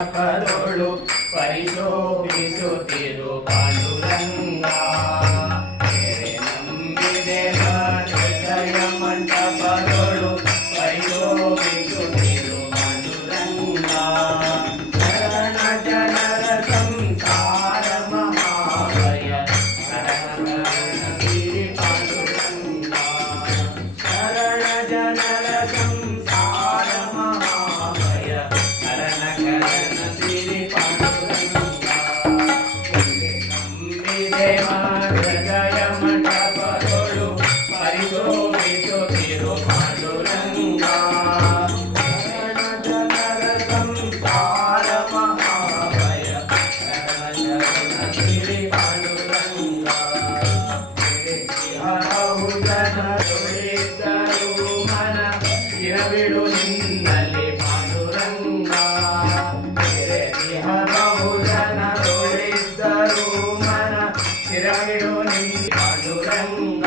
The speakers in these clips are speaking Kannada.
ಕರುಳು ಪರಿಶೋಭಿಸುತ್ತಿರು ಪಾಂಡುರಂಗ ನಂಬಿದೆ ಹೃದಯ ಮಂಟಪದೊಳು ಪರಿಶೋಭಿಸುತ್ತಿರು ಪಾಂಡುರಂಗ ಶರಣ ಜನರ ಸಂಸಾರ ಮಹಾಭಯ ಸಿರಿ ಪಾಂಡುರಂಗ ಶರಣ ಜನರ ಸಂಸಾರ ಮಹಾಭಯ ಹೃದಯ ಮಂಟಪದೊಳು ಪರಿಶೋಭಿಸುತ್ತಿರು ಪಾಂಡುರಂಗ ಶರಣ ಜನರ ಸಂಸಾರ ಮಹಾಭಯ ಶರಣ ಸಿರಿ ಪಾಂಡುರಂಗ ಹಲವು ಜನರುಳಿದ್ದರು ಮನ ಇರವಿಡು ನಿನ್ನಲ್ಲಿ ಪಾಂಡುರಂಗ ಹಲವು ಜನರುಳಿದ್ದರು ಚಿರವಿಡು ನಿನ್ನ ಪಾಂಡುರಂಗ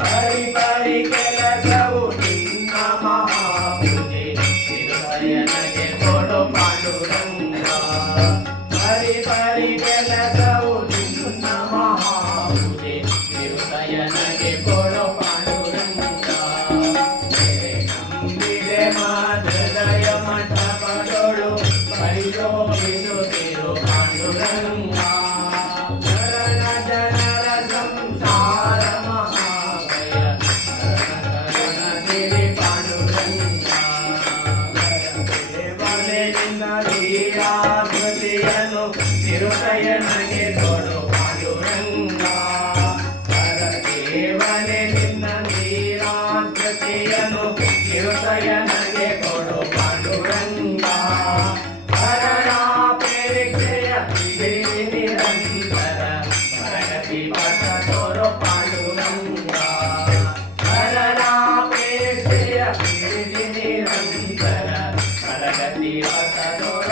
ಪರಿ ಪರಿ ಕೆಲಸವು ನಿನ್ನ ಮಹಾಪೂಜೆ ತಿರುವಯನಗೆ ಕೊಡು ಪಾಂಡುರಂಗ ಪರಿ ಪರಿ ಕೆಲಸವು ನಿನ್ನ ಮಹಾಪೂಜೆ ತಿರುವಯನಗೆ ಕೊಡು ಪಾಂಡುರಂಗ ನಂಬಿದೆ ಹೃದಯ ಮಂಟಪದೊಳು ಪರಿಶೋಭಿಸುತ್ತಿರು ಪಾಂಡುರಂಗ ತಿರುನಯನಗೆ ಕೊಡು ಪಾಂಡುರಂಗ ಪರದೇವನೇ ನಿನ್ನ ನೀರಾಕೃತಿಯನ್ನು ತಿರುನಯನಗೆ ಕೊಡು ಪಾಂಡುರಂಗ ಪರನಾಪೇಕ್ಷೆಯ ನಿರಂತರ ಪ್ರಗತಿ ಪಥ ತೋರು ಪಾಂಡುರಂಗ ಪರನಾಪೇಕ್ಷೆಯ ನಿರಂತರ ಪ್ರಗತಿ ಪಥ ತೋರು